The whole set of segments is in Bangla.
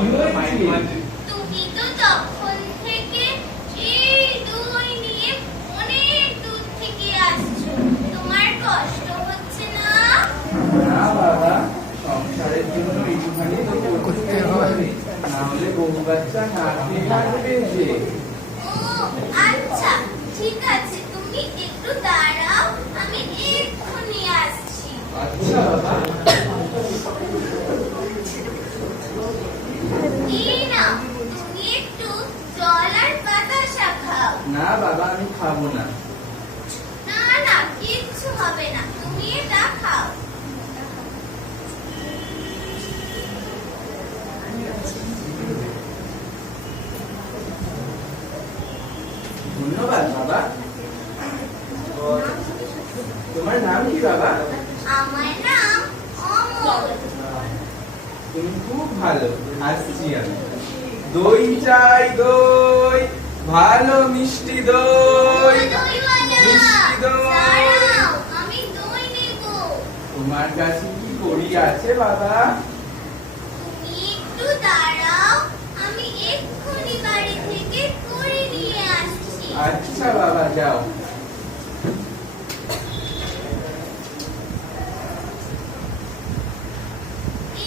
তুমি তো তখন থেকে এই দই নিয়ে অনেক দূর থেকে আসছো, তোমার কষ্ট হচ্ছে না? না বাবা, সংসারের জন্য একটুখানি তো করতে হবে, না হলে বউ বাচ্চা না খেয়ে থাকবে যে। ও আচ্ছা, ঠিক আছে, তুমি একটু দাঁড়াও, আমি এক্ষুনি আসছি। আচ্ছা বাবা। এই নাও, তুমি একটু জল আর বাতাসা খাও। না বাবা, আমি খাবো না। না না, কিচ্ছু হবে না, তুমি এটা খাও। ধন্যবাদ বাবা। তোমার নাম কি বাবা? আমার নাম অমল। তুমি খুব ভালো, আসছি আমি। দই চাই, দই, ভালো মিষ্টি দই, দইওয়ালা, মিষ্টি দই। দাঁড়াও, আমি দই নেব। তোমার কাছে কি করি আছে বাবা? তুমি একটু দাঁড়াও, আমি এক্ষুনি বাড়ি থেকে করে নিয়ে আসছি। আচ্ছা বাবা, যাও।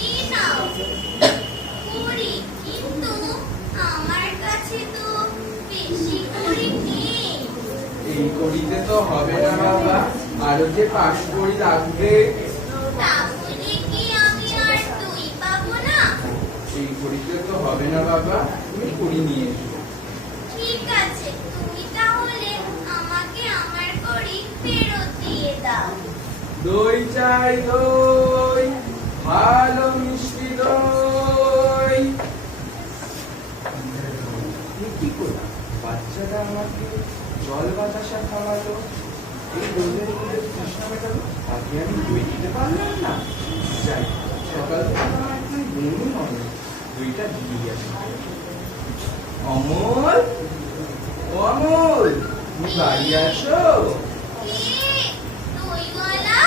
এই নাও কড়ি, কিন্তু আমার কাছে তো বেশি কড়ি নেই। এই করিতে তো হবে না বাবা, আরো যে 5 করি লাগবে। তাহলে কি আমি আর দই পাবো না? এই করিতে তো হবে না বাবা, তুমি করি নিয়ে এসো। ঠিক আছে, তুমি তাহলে আমাকে আমার কড়ি ফেরত দিয়ে দাও। দই চাই, দই, ভালো মিষ্টি দই। এ কি করলাম? বাচ্চাটা আমাকে জল বাতাসা খাওয়ালো, এই রোদের মধ্যে তৃষ্ণা মেটালো, তাকে আমি দই দিতে পারলাম না। যাই, সকাল থেকে আমার একটু বমি হবে, দইটা দিয়ে আসি। অমল, ও অমল, তুমি বাড়ি আসো। কে? দইওয়ালা,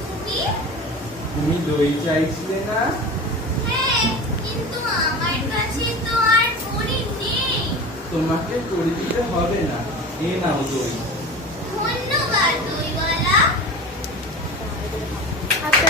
তুমি? তুমি দই চাইছিলে না? হ্যাঁ, কিন্তু আমার কাছে তো আর কড়ি নেই। তোমাকে করে দিতে হবে না, এ নাও দই। ধন্যবাদ দইওয়ালা। আচ্ছা